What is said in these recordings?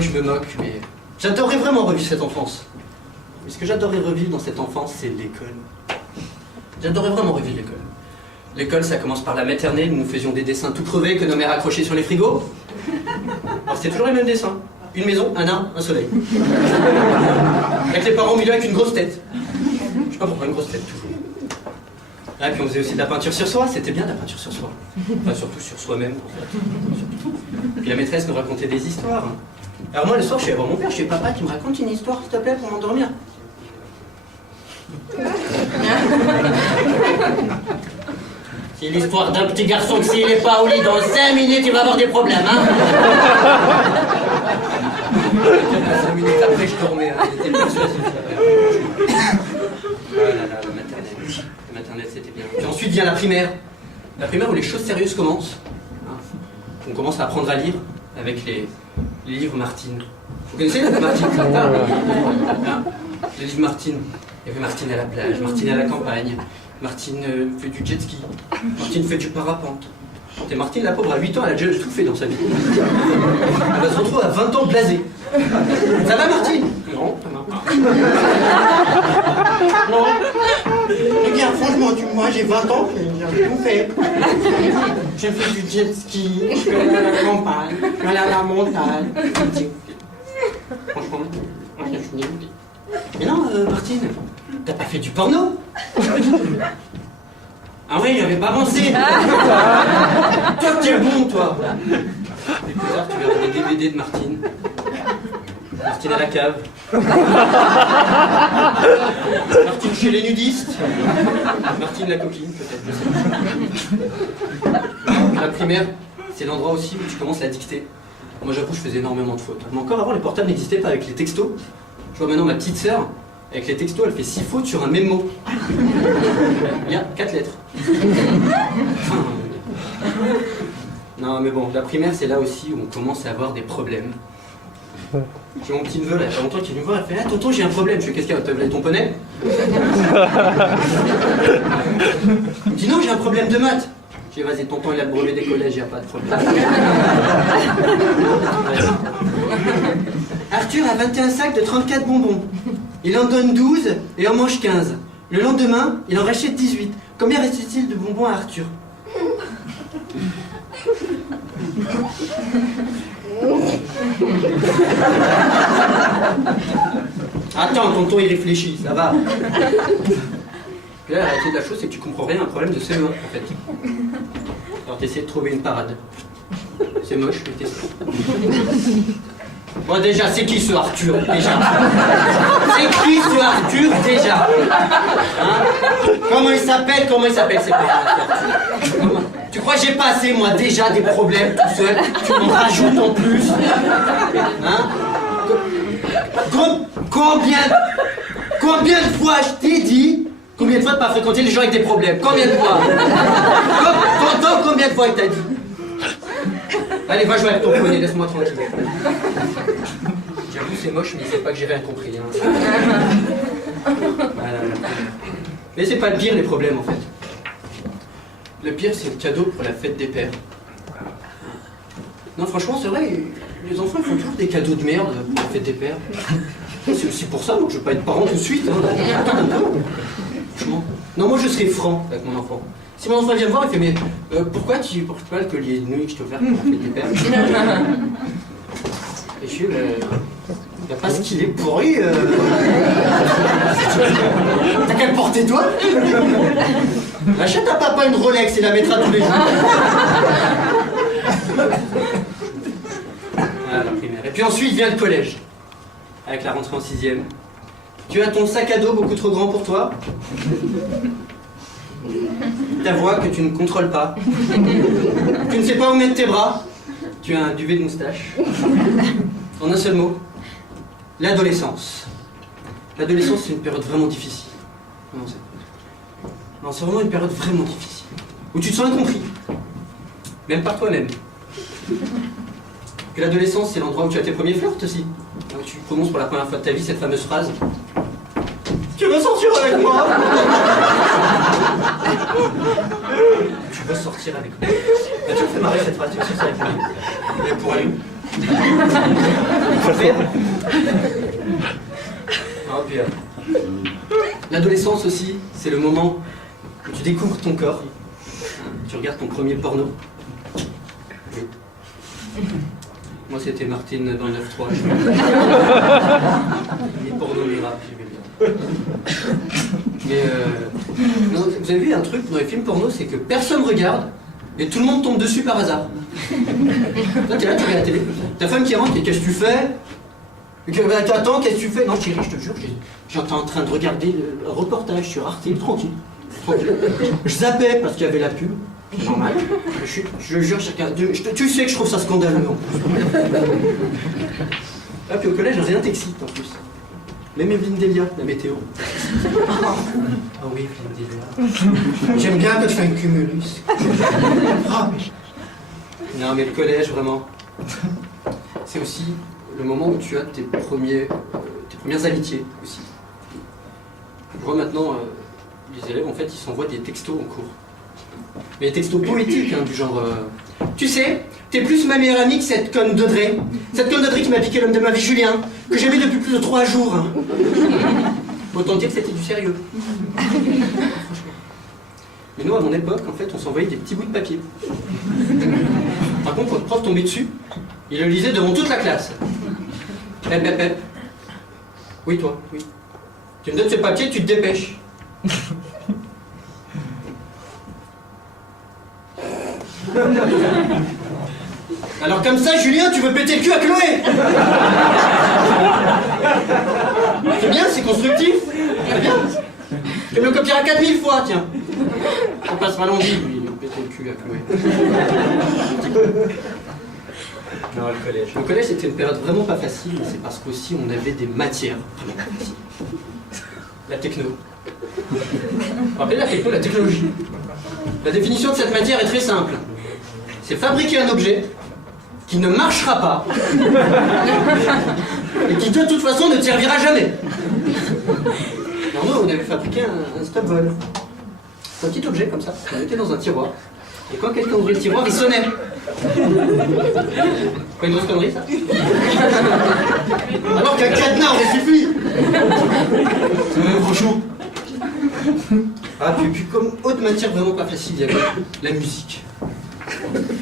je me moque, mais j'adorerais vraiment revivre cette enfance. Mais ce que j'adorerais revivre dans cette enfance, c'est l'école. J'adorerais vraiment revivre l'école. L'école, ça commence par la maternelle, où nous faisions des dessins tout crevés que nos mères accrochaient sur les frigos. Alors c'était toujours les mêmes dessins. Une maison, un arbre, un soleil. Avec les parents au milieu avec une grosse tête. Je sais pas pourquoi une grosse tête, toujours. Ah, puis on faisait aussi de la peinture sur soi, c'était bien de la peinture sur soi. Enfin, surtout sur soi-même, en fait. Surtout. Puis la maîtresse nous racontait des histoires. Alors moi, le soir, je suis allé voir mon père, je dis, papa, tu me racontes une histoire, s'il te plaît, pour m'endormir. C'est l'histoire d'un petit garçon que s'il n'est pas au lit dans 5 minutes, il va avoir des problèmes, hein. 5 minutes après, je dormais, hein. Il était persuasif. Ah là là, la maternelle. La maternelle, c'était bien. Puis ensuite vient la primaire. La primaire où les choses sérieuses commencent. On commence à apprendre à lire avec les livres Martine. Vous connaissez les livres Martine? Les livres Martine. Il y avait Martine à la plage, Martine à la campagne, Martine fait du jet ski, Martine fait du parapente. Et Martine, la pauvre, à 8 ans, elle a déjà tout fait dans sa vie. Elle va se retrouver à 20 ans blasée. Ça va, Martine? Non, ça va. Non. Regarde, franchement, moi j'ai 20 ans, j'ai tout fait. J'ai fait du jet ski, je suis allée à la campagne, je suis allée à la montagne. Franchement, je suis nulle. Mais non, Martine, t'as pas fait du porno? Ah oui, j'avais pas pensé. Toi, t'es bon, toi. Et plus tard, tu verras des DVD de Martine. Martine à la cave. Martine chez les nudistes. Martine la copine, peut-être, je sais pas. La primaire, c'est l'endroit aussi où tu commences la dictée. Moi, j'avoue, je faisais énormément de fautes. Mais encore avant, les portables n'existaient pas avec les textos. Je vois maintenant ma petite sœur, avec les textos, elle fait 6 fautes sur un même mot. Il y a 4 lettres. Non, mais bon, la primaire, c'est là aussi où on commence à avoir des problèmes. J'ai mon petit neveu, là, il y a pas longtemps, qui vient me voir, elle fait « Ah, tonton, j'ai un problème. » Je fais « Qu'est-ce qu'il y a? T'as volé ton poney ?» Il me dit « Non, j'ai un problème de maths. » Je dis « Vas-y, tonton, il a le brevet des collèges, il n'y a pas de problème. » Arthur a 21 sacs de 34 bonbons. Il en donne 12 et en mange 15. Le lendemain, il en rachète 18. Combien reste-t-il de bonbons à Arthur? Attends, tonton, il réfléchit, ça va. Puis là, la réalité de la chose, c'est que tu comprends rien à un problème de CE1, en fait. Alors t'essaies de trouver une parade. C'est moche, mais t'essaies. Bon, déjà, c'est qui ce Arthur, déjà? C'est qui ce Arthur, déjà? Hein? Comment il s'appelle? C'est pas Arthur. Tu crois que j'ai pas assez, moi, déjà, des problèmes tout seul? Tu m'en rajoutes en plus? Hein? Combien de fois je t'ai dit? Combien de fois de pas fréquenter les gens avec des problèmes? Combien de fois? T'entends combien de fois il t'a dit? Allez, va jouer avec ton poney, laisse-moi tranquille. J'avoue, c'est moche, mais c'est pas que j'ai rien compris. Hein. Voilà. Mais c'est pas le pire, les problèmes, en fait. Le pire, c'est le cadeau pour la fête des pères. Non, franchement, c'est vrai, les enfants, ils font toujours des cadeaux de merde pour la fête des pères. C'est aussi pour ça, donc je veux pas être parent tout de suite. Hein. Attends un peu. Franchement. Non, moi, je serais franc avec mon enfant. Si mon enfant vient me voir, il fait « Mais pourquoi tu portes pas le collier de nouilles que je te offre pour la fête des pères ?» Et je suis parce qu'il est pourri. T'as qu'à le porter toi. Achète à papa une Rolex et la mettra tous les jours. Ah, la primaire. Et puis ensuite vient le collège. Avec la rentrée en 6e. Tu as ton sac à dos beaucoup trop grand pour toi. Ta voix que tu ne contrôles pas. Tu ne sais pas où mettre tes bras. Tu as un duvet de moustache. En un seul mot, l'adolescence. L'adolescence, c'est une période vraiment difficile. Non, c'est vraiment une période vraiment difficile. Où tu te sens incompris. Même par toi-même. Que l'adolescence, c'est l'endroit où tu as tes premiers flirts aussi. Où tu prononces pour la première fois de ta vie cette fameuse phrase. Tu veux sortir avec moi? Tu veux sortir avec moi? Bah, tu me fais marrer cette phrase, tu veux sortir avec moi? Mais pour aller où? Ah, puis, l'adolescence aussi, c'est le moment où tu découvres ton corps. Tu regardes ton premier porno. Oui. Moi, c'était Martine dans 9-3. Ni porno, ni rap, j'aimais bien. Mais non, vous avez vu un truc dans les films porno, c'est que personne regarde et tout le monde tombe dessus par hasard. Toi, t'es là, tu regardes la télé. Ta femme qui rentre, et qu'est-ce que tu fais? Attends, qu'est-ce que tu fais? Non, chérie, je te jure, j'étais en train de regarder un reportage sur Arte, tranquille. Je zappais parce qu'il y avait la pub. Normal. Je jure, tu sais que je trouve ça scandaleux en plus. Ah, puis au collège, rien t'excite en plus. Même Evelyne Delia, la météo. Ah oui, Evelyne Delia. J'aime bien quand tu fais un cumulus. Ah, mais... Non, mais le collège, vraiment. C'est aussi le moment où tu as tes premières amitiés aussi. Je vois maintenant, les élèves, en fait, ils s'envoient des textos en cours. Mais des textos poétiques, hein, du genre... Tu sais, t'es plus ma meilleure amie que cette conne d'Audrey. Cette conne d'Audrey qui m'a piqué l'homme de ma vie, Julien, que j'ai vu depuis plus de 3 jours. Hein. Autant dire que c'était du sérieux. Mais nous, à mon époque, en fait, on s'envoyait des petits bouts de papier. Par contre, quand le prof tombait dessus, il le lisait devant toute la classe. Hep. Oui, toi, oui. Tu me donnes ce papier, tu te dépêches. Alors comme ça, Julien, tu veux péter le cul à Chloé? C'est bien, c'est constructif. C'est bien. Tu me le copieras 4000 fois, tiens. On passera longue vie, lui, péter le cul à Chloé. Non, le collège. Le collège, c'était une période vraiment pas facile, mais c'est parce qu'aussi on avait des matières vraiment pas faciles. La techno. Vous vous rappelez la techno, la technologie? La définition de cette matière est très simple. C'est fabriquer un objet qui ne marchera pas et qui de toute façon ne te servira jamais. Alors nous, on avait fabriqué un stop-vol. Un petit objet comme ça, on mettait dans un tiroir. Et quand quelqu'un ouvrait le tiroir, il sonnait. Pas une grosse connerie, ça? Alors qu'un cadenas aurait suffi. Franchement. Ah, puis comme autre matière vraiment pas facile, il y avait la musique.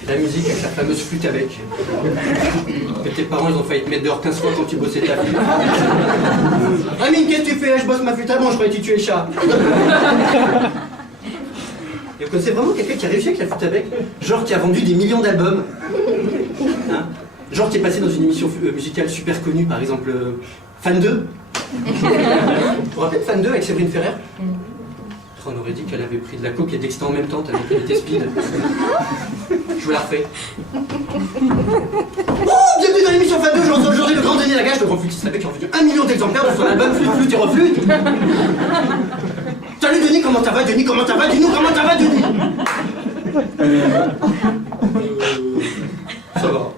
La musique avec la fameuse flûte à bec. Que tes parents ils ont failli te mettre dehors 15 fois quand tu bossais ta flûte. Amine, qu'est-ce que tu fais? Je bosse ma flûte à bon, je croyais que tu tuais le chat. Et vous connaissez vraiment quelqu'un qui a réussi avec la flûte à bec? Genre qui a vendu des millions d'albums, hein? Genre qui est passé dans une émission musicale super connue, par exemple Fan 2. Vous vous rappelez de Fan 2 avec Séverine Ferrer? On aurait dit qu'elle avait pris de la coke et d'exta en même temps, tellement qu'elle était speed. Je vous la refais. Oh, bienvenue dans l'émission Fan 2, je reçois aujourd'hui le grand Denis Lagache, le grand flûtiste qui a vendu 1 million d'exemplaires de son album Flûte et reflûte. Salut Denis, comment ça va? Denis, comment ça va? Dis-nous comment ça va, Denis? Ça va.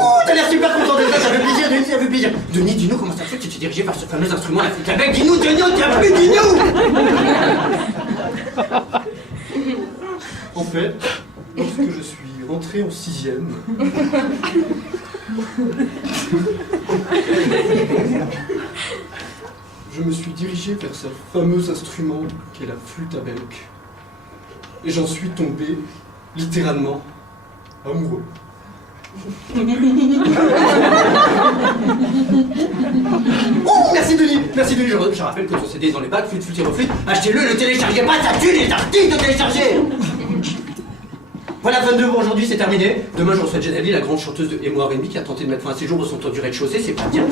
Oh, t'as l'air super content d'être là, ça fait plaisir, Denis, ça fait plaisir. Denis, dis-nous comment ça fait que tu t'es dirigé vers ce fameux instrument, la flûte à bec. Dis-nous, Denis, on tient plus, dis-nous. En fait, lorsque je suis rentré en 6e, je me suis dirigé vers ce fameux instrument qu'est la flûte à bec. Et j'en suis tombé, littéralement, amoureux. Oh, merci Denis, je rappelle que son CD est dans les bacs, flûte et reflûte. Achetez-le, ne téléchargez pas, ça tue les artistes de télécharger. Voilà, 22 pour aujourd'hui, c'est terminé. Demain, je reçois Jen Ali, la grande chanteuse de emo R&B qui a tenté de mettre fin à ses jours au son tour du rez-de-chaussée. C'est pas bien.